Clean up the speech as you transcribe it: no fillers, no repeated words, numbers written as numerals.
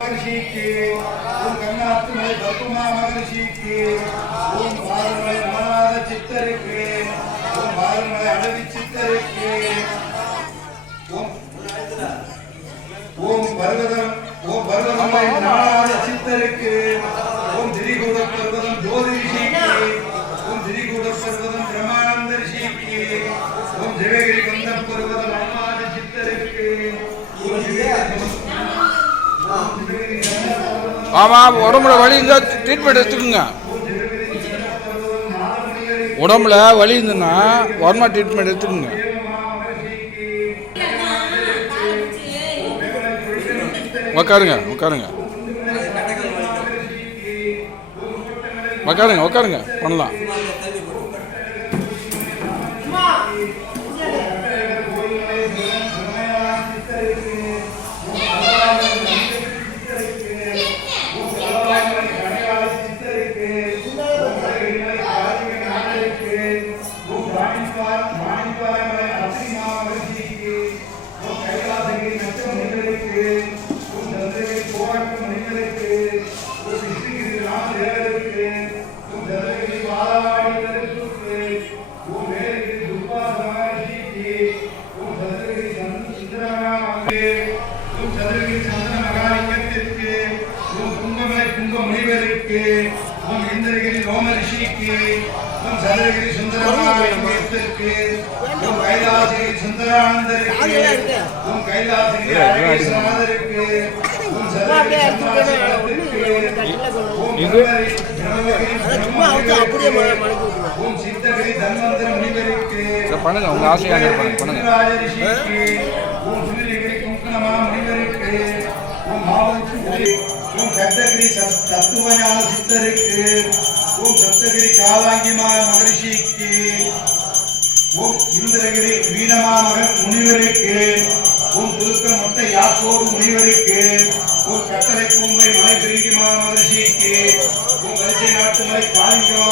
महर्षि की ओम कन्नात्मय भक्तुमा महर्षि की ओम भारमय नाद चित्तर के ओम भारमय अडवि चित्तर के ओम पर्वतमय नाद चित्तर के ओम धिरीगुड़ पर्वतम ज्योतिषी के ओम धिरीगुड़ पर्वतम ब्रह्मानंद ऋषि के ओम देवगिरी गंधम पर्वतम नाद चित्तर के ஆமா உடம்புல வலி இருந்தா ட்ரீட்மெண்ட் எடுத்துக்கோங்க. உடம்புல வலி இருந்துன்னா உடம்புல ட்ரீட்மெண்ட் எடுத்துக்கோங்க. உட்காருங்க உட்காருங்க உட்காருங்க உட்காருங்க பண்ணலாம். ओम इंद्रगिरी रोम ऋषि की ओम सदरगिरी सुंदरमानंद की ओम कैलासगिरी सुंदरानंद की ओम कैलासगिरी आदिनाथ की ओम सदरगिरी ओम सिद्धगिरी धन्वंतरि मुनिवर की பண்ணுங்க உங்க ஆசையா பண்ணுங்க राज ऋषि की ओम सूर्यगिरी कुंकुमा मुनिवर की ओम मावती ओम सप्तगिरी तत्वज्ञान सिद्धर के ओम सप्तगिरी कालांगिमा महर्षि के ओम इंद्रगिरी वीणमा मुनिवर के ओम तुलक मोट्ट याकोब मुनिवर के ओम कटले कुंभई मणिगिरिमा महर्षि के ओम वरिसे नाट्टमई कालिंगमा